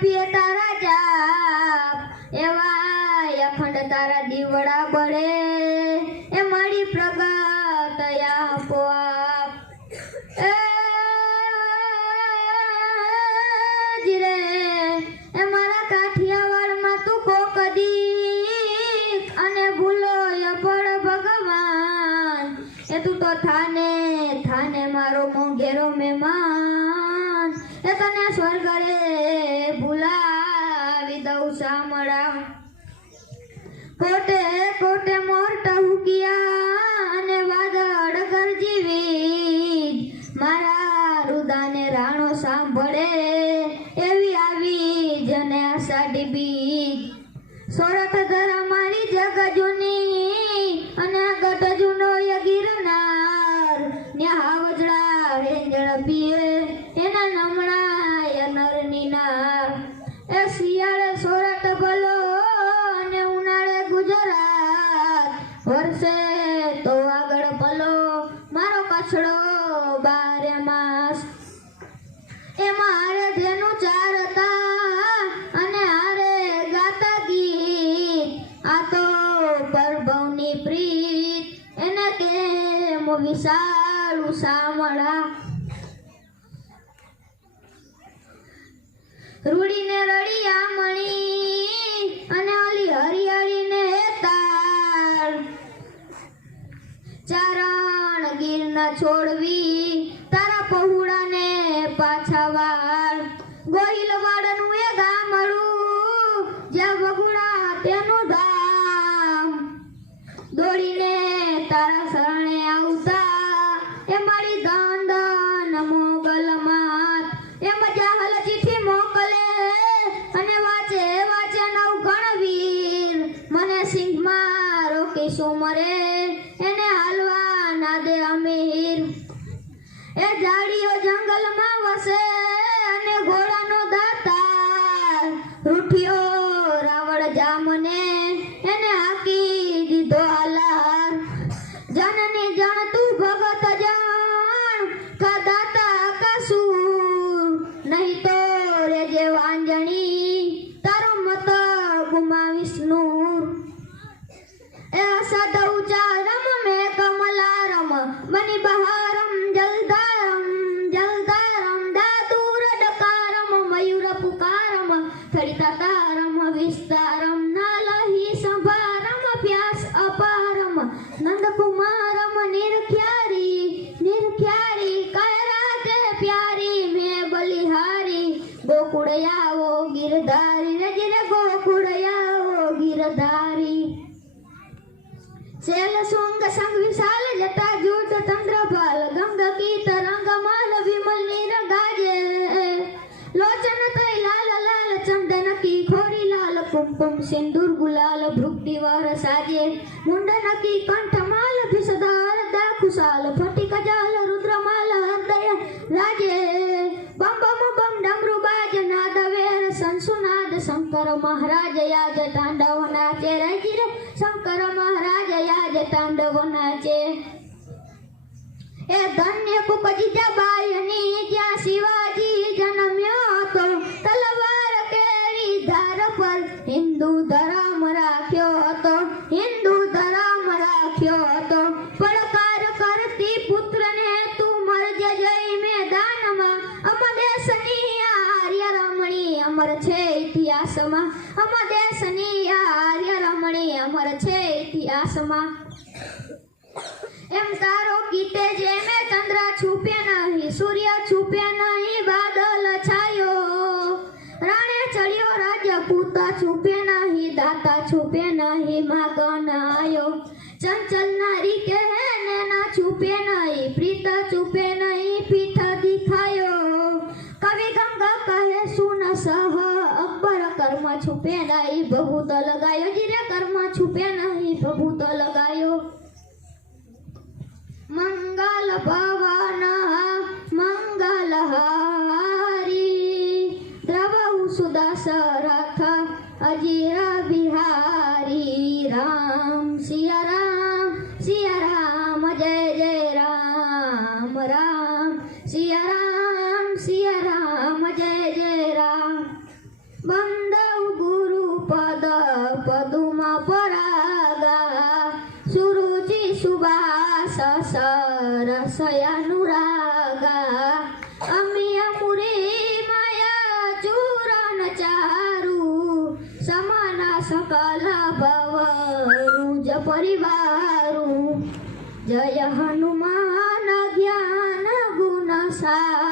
પીએ તારા જાપ, એવા અખંડ તારા દીવડા બળે, એ મારી પ્રગટ આપોઆપ. એ જીરે એ મારા કાઠિયાવાડમાં તું કોક દીક અને ભૂલો પડ ભગવાન, એ તું તો થાને થાને મારો મોંઘેરો મહેમાન, એ તને સ્વર્ગ રે ભૂલાવી દઉં શામળા. કોટે કોટે મોર ટહુકિયા અને વાદળ ગરજીવી, મારા રુદાને રાણો સાંભળે એવી આવી જને આષાઢી બીજ. સોરઠ ધરા મારી જગ જૂની અને ગઢ જૂનો ગિરનાર, ન્યા હાવજડા રેંજણ પીએ એના નમણા નરની નાર. એ શિયાળે સોરઠ ભલો અને ઉનાળે ગુજરાત, વર્ષે તો આગળ ભલો મારો કચ્છડો 12 માસ. એમાં હારે ધેનું 4 હતા અને હારે ગાતા ગીત, આ તો પરભવની પ્રીત એને કેમ વિશાળું શામળા. રૂડીને રડિયા મણી અને ઓલી હરિયાળીને તાળ, ચારણ ગીરના છોડવી તારા પહોળાને પાછા વાળ. ગોહિલવાડનું એ ગામડું જ્યાં વગુડા તેનું ધામ, દોડીને તારા શરણે આવતા એ મારી દાંદન મોગલ માત. એ મજા હલ ચીઠી મોકલે અને વાંચે વાંચે નવ ગણવીર, મને સિંહમાં રોકી સુમરે એને હાલવા ના દે અમીર. એ જાડીઓ જંગલમાં વસે અને ઘોડાનો દાતાર, રૂઠિયો રાવળ જામને એને હાકી દીધો હાલાર. જનની જણ તું ભગત જાણ કા દાતા કા સૂર, નહીં તો રેજે વાંજણી તારો મત ગુમાવીશ નૂર. એ અસદ ઉચારમ મે કમલારમ બની બહારમ જલધારમ જલધારમ દાતુર ડકારમ મયુર પુકારમ ફળિતા તારમ વિસ્તારમ નાલહી સંભારમ પ્યાસ અપારમ નંદકુમારમ નિરખ્યારી નિરખ્યારી કયરા તે પ્યારી મેં બલિહારી. ગોકુળયાવો ગિરધારી રજરે ગોકુળયાવો ગિરધારી. શૈલ સુંગ સંગ વિશાલ જટા જૂટ ચંદ્રભાલ, ગંગ કી તરંગ માલ વિમલ નીર ગાજે. લોચન તઈ લાલ લાલ ચંદન કી ખોરી લાલ, કુમકુમ સિંદૂર ગુલાલ ભૃગતિ વાર સાજે. મુંડન કી કંઠ માલ ભિષધાર દાખુશાલ, ફટિક જાલ રુદ્રમાલ હૃદય રાજે. બમ બમ બમ ડમરુ બાજ નાદ વેર સંસુનાદ, શંકર મહારાજ યાજ તાંડવ નાચે. રજી રે શંકર મહારાજ યાજ તાંડવ નાચે. એ ધન્ય કુકજીજા બાયની જ્યાં શિવાજી જન્મ્યો હતો, તલવાર કેરી ધાર પર હિન્દુ ધર્મ રાખ્યો હતો, હિન્દુ ધર્મ રાખ્યો હતો. પડકાર કરતી પુત્રને તું મરજે જઈ મેદાનમાં, અમ દેશની આર્ય રમણી અમર છે ઇતિહાસમાં, અમ દેશની આર્ય રમણી અમર છે ઇતિહાસમાં. એમ તારો કીતે જે મેં ચંદ્ર છુપે નહીં, સૂર્ય છુપે નહીં બાદલ છાયો. રાણે ચડ્યો રાજપૂત છુપે નહીં, દાતા છુપે નહીં માગન આયો. ચંચલ નારી કે ને ના છુપે નહીં, પ્રીત છુપે નહીં પીઠ દિખાયો. કવિ ગંગ કહે સુન સહ અકબર, કર્મ છુપે નહીં બહુત લગાયો. જીરે કર્મ છુપે નહીં બહુત લગાયો. મંગલ ભવન મંગલહારી, દ્રવ સુદશરથ અજીર બિહારી. રામ સિયા રામ જય જય રામ, રામ સિયા રામ જય જય રામ. બંદૌ ગુરુપદ પદુમ પરાગા સુરુચિ સુવાસ સરસયનુરાગા અમિય મુરે માયા ચૂરણ ચારુ સમાન સકલ ભવરુજ પરિવારુ જય હનુમાન જ્ઞાન ગુણ સાર